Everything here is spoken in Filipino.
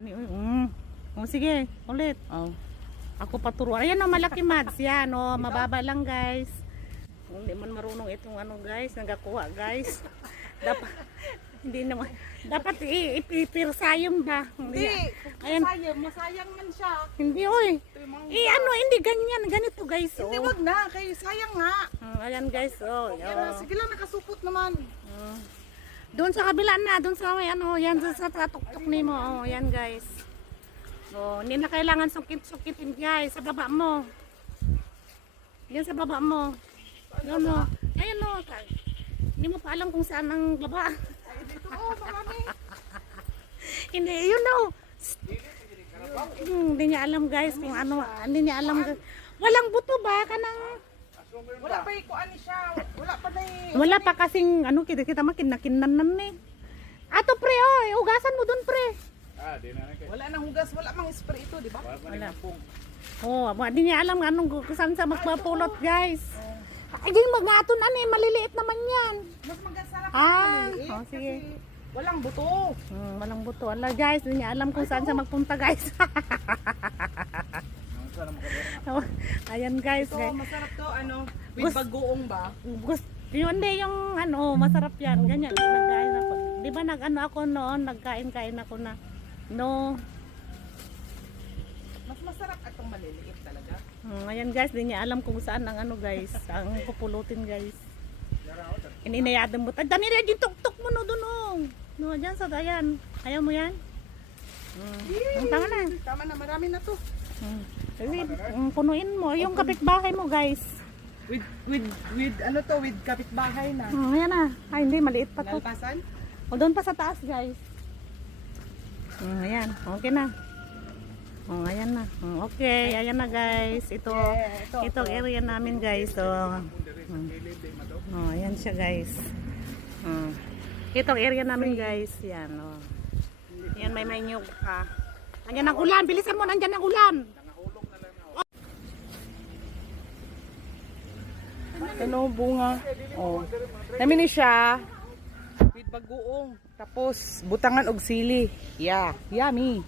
Oh, sige, ulit. Oh. Ako paturuan. Ayan, malaki mads. Yan, mababa lang, guys. Hindi man marunong itong guys, nagakuha, guys. Dapat hindi naman dapat ipirsayom ba? Hindi. Ayan. Masayang man siya. Hindi, oy. Hindi ganyan, ganito, guys. Hindi, wag na, kay sayang nga. Ayan, guys. Sige lang, nakasupot naman. Doon sa kabila na, doon sa may yan sa tuktok nimo. Yan, guys. Hindi na kailangan sukit-sukitin, guys, sa baba mo. Yan sa baba mo. Yan Ayan hindi mo pa alam kung saan ang baba. Ay, dito marami. Hindi, hindi niya alam, guys, kung ano, hindi niya alam. Walang buto ba kanang Wala pa ikuan siya. Wala pa na wala pa kasing kita makinakinan eh. Ato pre, ugasan mo dun, pre. Di na nake. Wala nang hugas, wala mang spray ito, di ba? Wala. Hindi niya alam kung saan sa magpapulot, guys. Ay, magaton maliliit naman yan. Mas magasarap Sige. kasi walang buto. Walang buto. Ala, guys, hindi niya alam kung saan sa magpunta, guys. Ayan, guys. So, masarap to, with bagoong ba? Yun yung masarap yan. Ganyan, nagkain ako. Di ba ako noon, nagkain-kain ako na. Mas masarap itong maliliit talaga. Ayan, guys, di niya alam kung saan ang guys, ang pupulutin, guys. Ininayadam mo. Dami rin yung tuk-tuk mo no, dyan sa ayan. Ayaw mo yan? Tama na. Tama na, marami na to. Punuin mo yung kapitbahay mo, guys. With kapitbahay na. Ayan na. Ay, hindi, maliit pa to. Nalpasan? Doon pa sa taas, guys. Ayan, okay na. Ayan na. Okay, ayan na, guys. Ito area namin, guys. Ayan siya, guys. Itong area namin, guys. Yan, Yan, may nyug pa. Nandiyan ang ulan. Bilisan mo, nandiyan ang ulan. Bunga. Namin siya with bagoong. Tapos butangan og sili. Yeah, yummy.